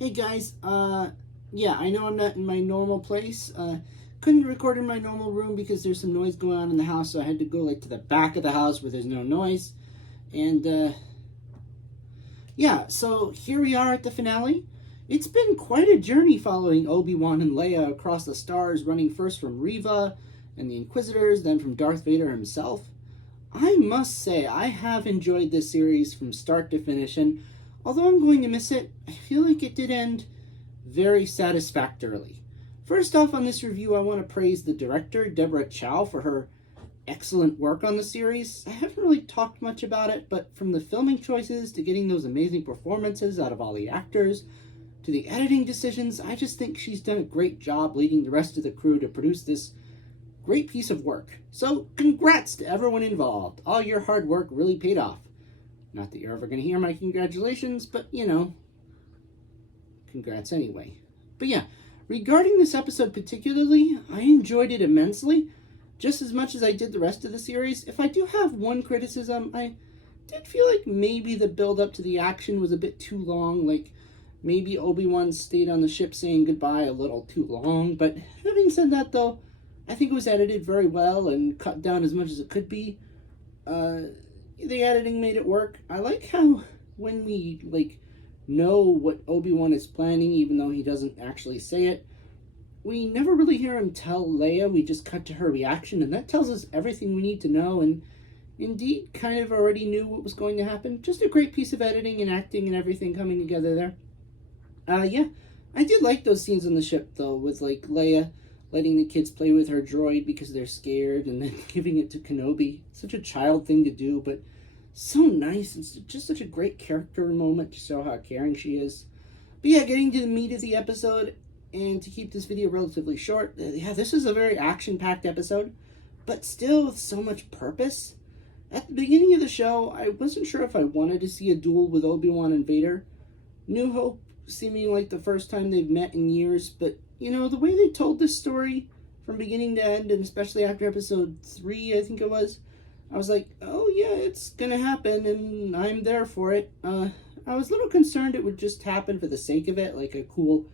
Hey guys, yeah, I know I'm not in my normal place. Couldn't record in my normal room because there's some noise going on in the house, so I had to go like to the back of the house where there's no noise. And yeah, so here we are at the finale. It's been quite a journey following Obi-Wan and Leia across the stars, running first from Reva and the Inquisitors, then from Darth Vader himself. I must say, I have enjoyed this series from start to finish, and although I'm going to miss it, I feel like it did end very satisfactorily. First off, on this review, I want to praise the director, Deborah Chow, for her excellent work on the series. I haven't really talked much about it, but from the filming choices to getting those amazing performances out of all the actors, to the editing decisions, I just think she's done a great job leading the rest of the crew to produce this great piece of work. So congrats to everyone involved. All your hard work really paid off. Not that you're ever going to hear my congratulations, but you know, congrats anyway. But yeah, regarding this episode particularly, I enjoyed it immensely, just as much as I did the rest of the series. If I do have one criticism, I did feel like maybe the build up to the action was a bit too long, like maybe Obi-Wan stayed on the ship saying goodbye a little too long. But having said that though, I think it was edited very well and cut down as much as it could be. The editing made it work. I like how when we know what Obi-Wan is planning, even though he doesn't actually say it, we never really hear him tell Leia. We just cut to her reaction, and that tells us everything we need to know, and indeed kind of already knew what was going to happen. Just a great piece of editing and acting and everything coming together there. Yeah, I did like those scenes on the ship though, with Leia letting the kids play with her droid because they're scared, and then giving it to Kenobi. Such a child thing to do, but so nice. It's just such a great character moment to show how caring she is. But yeah, getting to the meat of the episode, and to keep this video relatively short, yeah, this is a very action-packed episode, but still with so much purpose. At the beginning of the show, I wasn't sure if I wanted to see a duel with Obi-Wan and Vader. New Hope seeming like the first time they've met in years, but you know, the way they told this story from beginning to end, and especially after episode 3, I think it was, I was like, oh yeah, it's gonna happen, and I'm there for it. I was a little concerned it would just happen for the sake of it, like a cool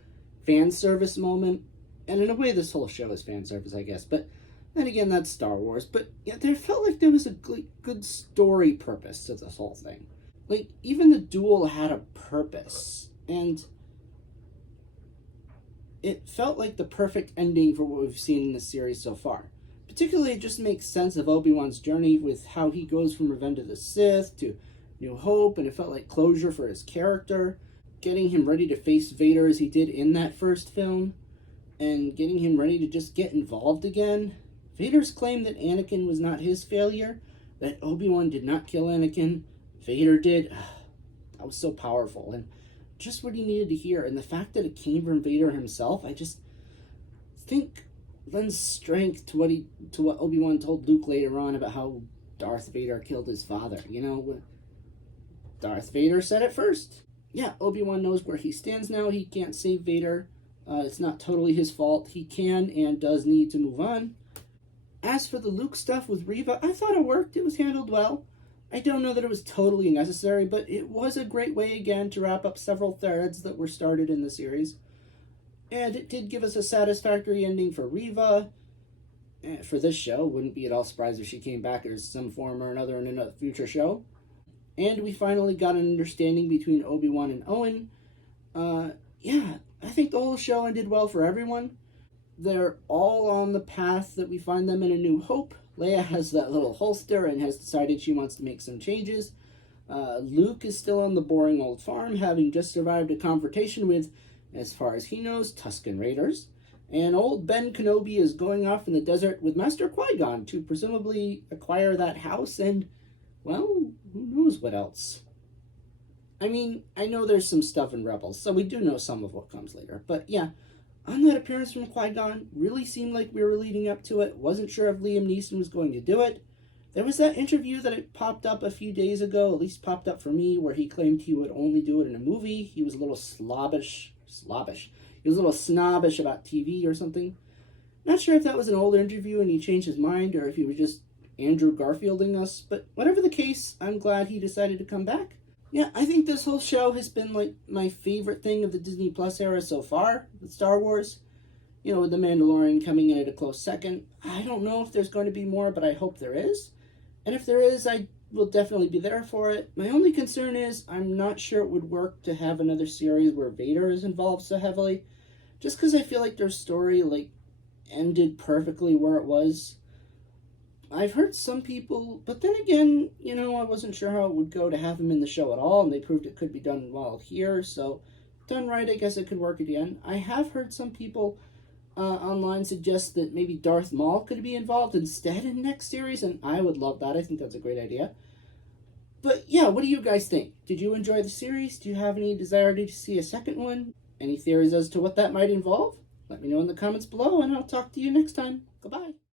fan service moment. And in a way, this whole show is fan service, I guess. But then again, that's Star Wars. But yeah, there felt like there was a good story purpose to this whole thing. Like, even the duel had a purpose. And it felt like the perfect ending for what we've seen in the series so far. Particularly, it just makes sense of Obi-Wan's journey with how he goes from Revenge of the Sith to New Hope, and it felt like closure for his character. Getting him ready to face Vader as he did in that first film, and getting him ready to just get involved again. Vader's claim that Anakin was not his failure, that Obi-Wan did not kill Anakin, Vader did, that was so powerful, and just what he needed to hear. And the fact that it came from Vader himself, I just think lends strength to what Obi-Wan told Luke later on about how Darth Vader killed his father. You know, Darth Vader said it first. Yeah, Obi-Wan knows where he stands now. He can't save Vader. It's not totally his fault. He can and does need to move on. As for the Luke stuff with Reva, I thought it worked. It was handled well. I don't know that it was totally necessary, but it was a great way again to wrap up several threads that were started in the series. And it did give us a satisfactory ending for Reva. For this show, wouldn't be at all surprised if she came back as some form or another in a future show. And we finally got an understanding between Obi-Wan and Owen. Yeah, I think the whole show ended well for everyone. They're all on the path that we find them in A New Hope. Leia has that little holster and has decided she wants to make some changes. Luke is still on the boring old farm, having just survived a confrontation with, as far as he knows, Tusken Raiders. And old Ben Kenobi is going off in the desert with Master Qui-Gon to presumably acquire that house and, well, who knows what else. I mean, I know there's some stuff in Rebels, so we do know some of what comes later. But yeah, on that appearance from Qui-Gon, really seemed like we were leading up to it. Wasn't sure if Liam Neeson was going to do it. There was that interview that it popped up a few days ago, at least popped up for me, where he claimed he would only do it in a movie. He was a little slobbish. He was a little snobbish about TV or something. Not sure if that was an old interview and he changed his mind, or if he was just Andrew Garfielding us, but whatever the case, I'm glad he decided to come back. Yeah, I think this whole show has been like my favorite thing of the Disney Plus era so far with Star Wars. You know, with The Mandalorian coming in at a close second. I don't know if there's going to be more, but I hope there is. And if there is, I will definitely be there for it. My only concern is I'm not sure it would work to have another series where Vader is involved so heavily. Just because I feel like their story like ended perfectly where it was. I've heard some people, but then again, you know, I wasn't sure how it would go to have him in the show at all, and they proved it could be done while here, so done right, I guess it could work again. I have heard some people online suggest that maybe Darth Maul could be involved instead in next series, and I would love that. I think that's a great idea. But yeah, what do you guys think? Did you enjoy the series? Do you have any desire to see a second one? Any theories as to what that might involve? Let me know in the comments below, and I'll talk to you next time. Goodbye.